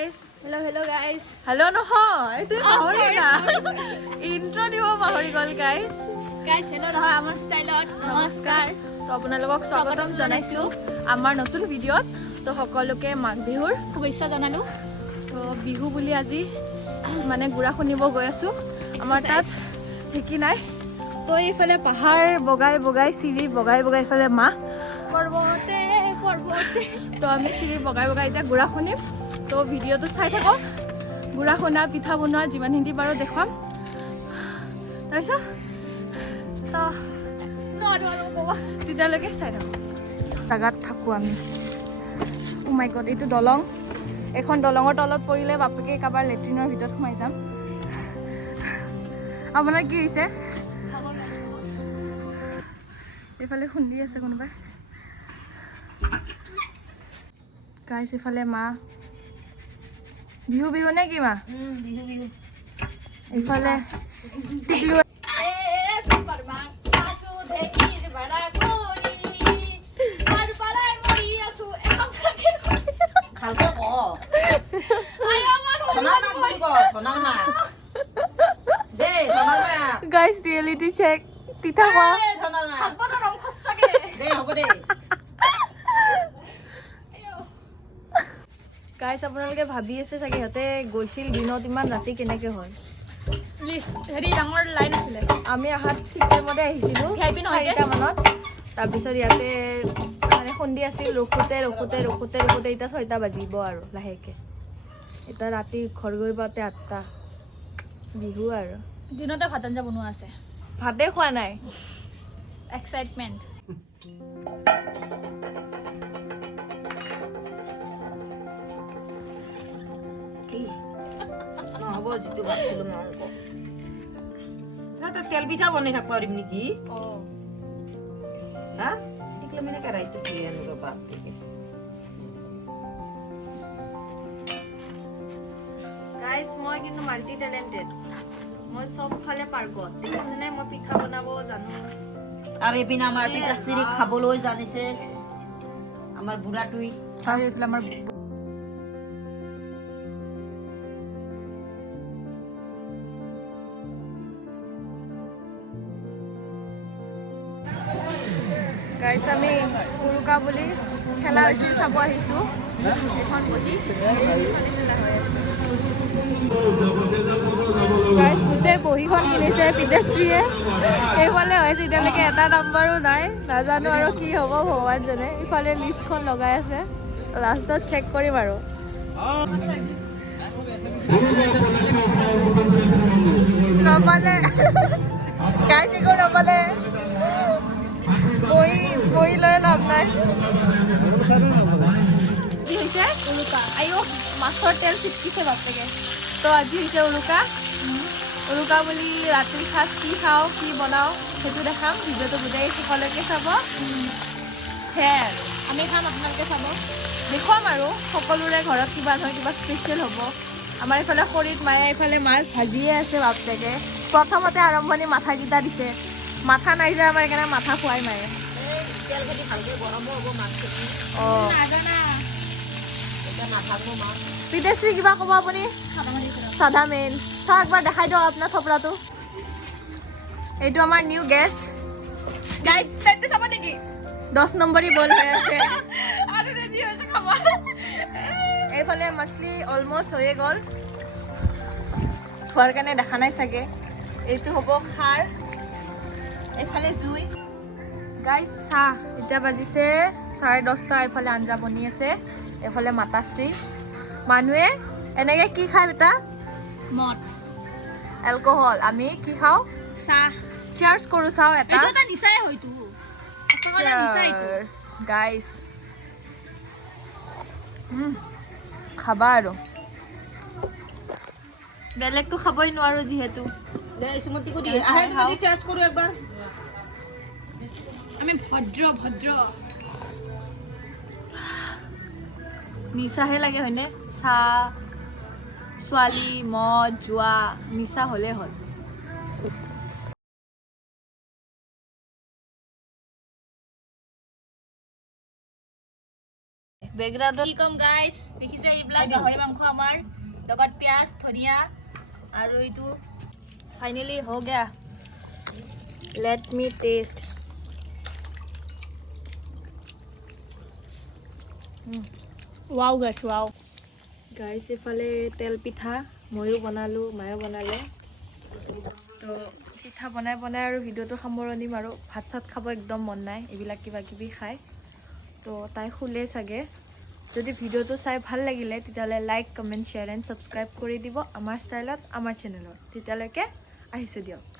guys. Hello guys. Hello নহয় তুই পাহৰি না ইন্ট্ৰো দিব পাহৰি গল guys. Guys hello নহয় আমাৰ ষ্টাইলত নমস্কাৰ. তো আপোনালোকক স্বাগতম জনাইছো আমাৰ নতুন ভিডিঅ'ত. তো সকলোকে মাঘ বিহুৰ শুভেচ্ছা জনালো. তো বিহু বুলি আজি মানে গুড়া খুন্দিব গৈ আছো. আমাৰ তাত ঠিকি নাই. তো এইফালে পাহাৰ বগাই বগাই চিৰি বগাই বগাই এইফালে মাহ পৰ্বতে তো আমি চিৰি বগাই বগাই এতিয়া গুড়া খুন্দিম. তো ভিডিঅ'টো চাই থাকক. গুড়া খুন্দা পিঠা বনোৱা যিমানখিনি পাৰোঁ দেখুৱাম. তাৰপিছত তো তেতিয়ালৈকে চাই থাকোঁ. জাগাত থাকোঁ আমি. ও মাই গড, এইটো দলং. এখন দলঙৰ তলত পৰিলে বাপেকে কাৰোবাৰ লেট্ৰিনৰ ভিতৰত সোমাই যাম. আপোনাৰ কি হৈছে? এইফালে খুন্দি আছে কোনোবাই. গাইছ এইফালে মা বিহু বিহু নে কি মা? বিহু এইফালে টিকলু গাইছ ৰিয়েলিটি চেক পিঠা খোৱা. গাইছ আপোনালোকে ভাবি আছে চাগে সিহঁতে গৈছিল দিনত ইমান ৰাতি কেনেকে হয়. হেৰি ডাঙৰ লাইন আছিলে. আমি অহাত ঠিক টাইমতে আহিছিলোঁ 4টা মানত. তাৰপিছত ইয়াতে মানে খুন্দি আছিল ৰখোতে এতিয়া 6টা বাজিব আৰু লাহেকৈ. এতিয়া ৰাতি ঘৰ গৈ পাওঁতে 8টা. বিহু আৰু দিনতে ভাত আঞ্জা বনোৱা আছে. ভাতে খোৱা নাই. এক্সাইটমেণ্ট. নহ'ব যিটো ভাবিছিলোঁ মাংস তেল পিঠা বনাই থাকিব পাৰিম নেকি? হা টিকলে মানে কেৰাহীটো ধুই আনো ৰ'বা. গাইছ মই কিন্তু মাল্টি টেলেণ্টেড. মই চব ফালে পাৰ্গত. দেখিছেনে মই পিঠা বনাব জানো. আৰু এইপিনে আমাৰ পিঠা চিৰি খাবলৈ জানিছে আমাৰ বুঢ়াটোই. আৰু এইফালে আমাৰ গাইছ আমি উৰুকা বুলি খেলা হৈছিল চাব আহিছোঁ. এখন বহি এইফালে খেলা হৈ আছে. গাইছ গোটেই বহীখন কিনিছে বিদেশীয়ে. এইফালে হৈছে এতিয়ালৈকে এটা নাম্বাৰো নাই. নাজানো আৰু কি হ'ব ভগৱান জানে. ইফালে লিষ্টখন লগাই আছে. লাষ্টত চেক কৰিম আৰু. নপালে গাইছ একো নপালে. বহি লৈ লাভ নাই. কি হৈছে? উৰুকা. আইও মাছৰ তেল চিটকিছে বাপেকে. তো আজি হৈছে উৰুকা. উৰুকা বুলি ৰাতিৰ সাজ কি খাওঁ কি বনাওঁ সেইটো দেখাম. ভিডিঅ'টো গোটেই শেষলৈকে চাব. সেয়াই আৰু আমি খাম, আপোনালোকে চাব. দেখুৱাম আৰু সকলোৰে ঘৰত কিবা নহয় কিবা স্পেচিয়েল হ'ব. আমাৰ এইফালে খৰিত মায়ে এইফালে মাছ ভাজিয়ে আছে বাপেকে. প্ৰথমতে আৰম্ভণি মাথাকেইটা দিছে. মাথা নাই যে আমাৰ সেইকাৰণে মাথা খুৱাই মায়ে. তেল খেতি ভালকৈ গৰম হ'ব মাছ খেতি. অঁ এতিয়া নাথাকব মাছ. বিদেশী কিবা ক'ব আপুনি? চাদা মেইন চাওক একবাৰ দেখাই দিয়ক আপোনাৰ থপৰাটো. এইটো আমাৰ নিউ গেষ্ট. গাইছ পেটটো চাব নেকি? 10 নম্বৰী বল হৈ আছে. আৰু ৰেডি হৈছে খাব. এইফালে মাছলি অলমষ্ট হৈয়ে গ'ল. থোৱাৰ কাৰণে দেখা নাই চাগে. এইটো হ'ব খাৰ. এইফালে জুই. গাইছ চাহ এতিয়া বাজিছে 10:30. এইফালে আঞ্জা বনি আছে. এইফালে মাতাশ্ৰী. মানুহে এনেকৈ কি খায় বেটা? মদ, এলকহল. আমি কি খাওঁ? চাহ. চিয়াৰ্ছ কৰোঁ. চাওঁ এটা. এইটো এটা নিচাই হয়তো. চিয়াৰ্ছ গাইছ. খাবা আৰু বেলেগটো খাবই নোৱাৰোঁ যিহেতু. সুমতিকো দিয়ে আহে সুমতি চাৰ্জ কৰোঁ একবাৰ. আমি ভদ্ৰ নিচাহে লাগে হয়নে? চাহ ছোৱালী মদ জোৱা নিচা হ'লে হ'ল. বেকগ্ৰাউণ্ডত কি কম গাইছ দেখিছে এইবিলাক গাহৰি মাংস আমাৰ লগত পিঁয়াজ ধনিয়া আৰু এইটো ফাইনেলি हो गया लेट मी टेस्ट ৱাও গাইছ ৱাও গাইছ এফালে তেল পিঠা ময়ো বনালোঁ মায়েও বনালে তো পিঠা বনাই বনাই আৰু ভিডিঅ'টো সামৰণি মাৰোঁ ভাত চাত খাব একদম মন নাই এইবিলাক কিবা কিবি খায় তো তাই শুলে চাগে যদি ভিডিঅ'টো চাই ভাল লাগিলে তেতিয়াহ'লে like comment share and subscribe কৰি দিব আমাৰ ষ্টাইলত আমাৰ চেনেলত তেতিয়ালৈকে আহিছোঁ দিয়ক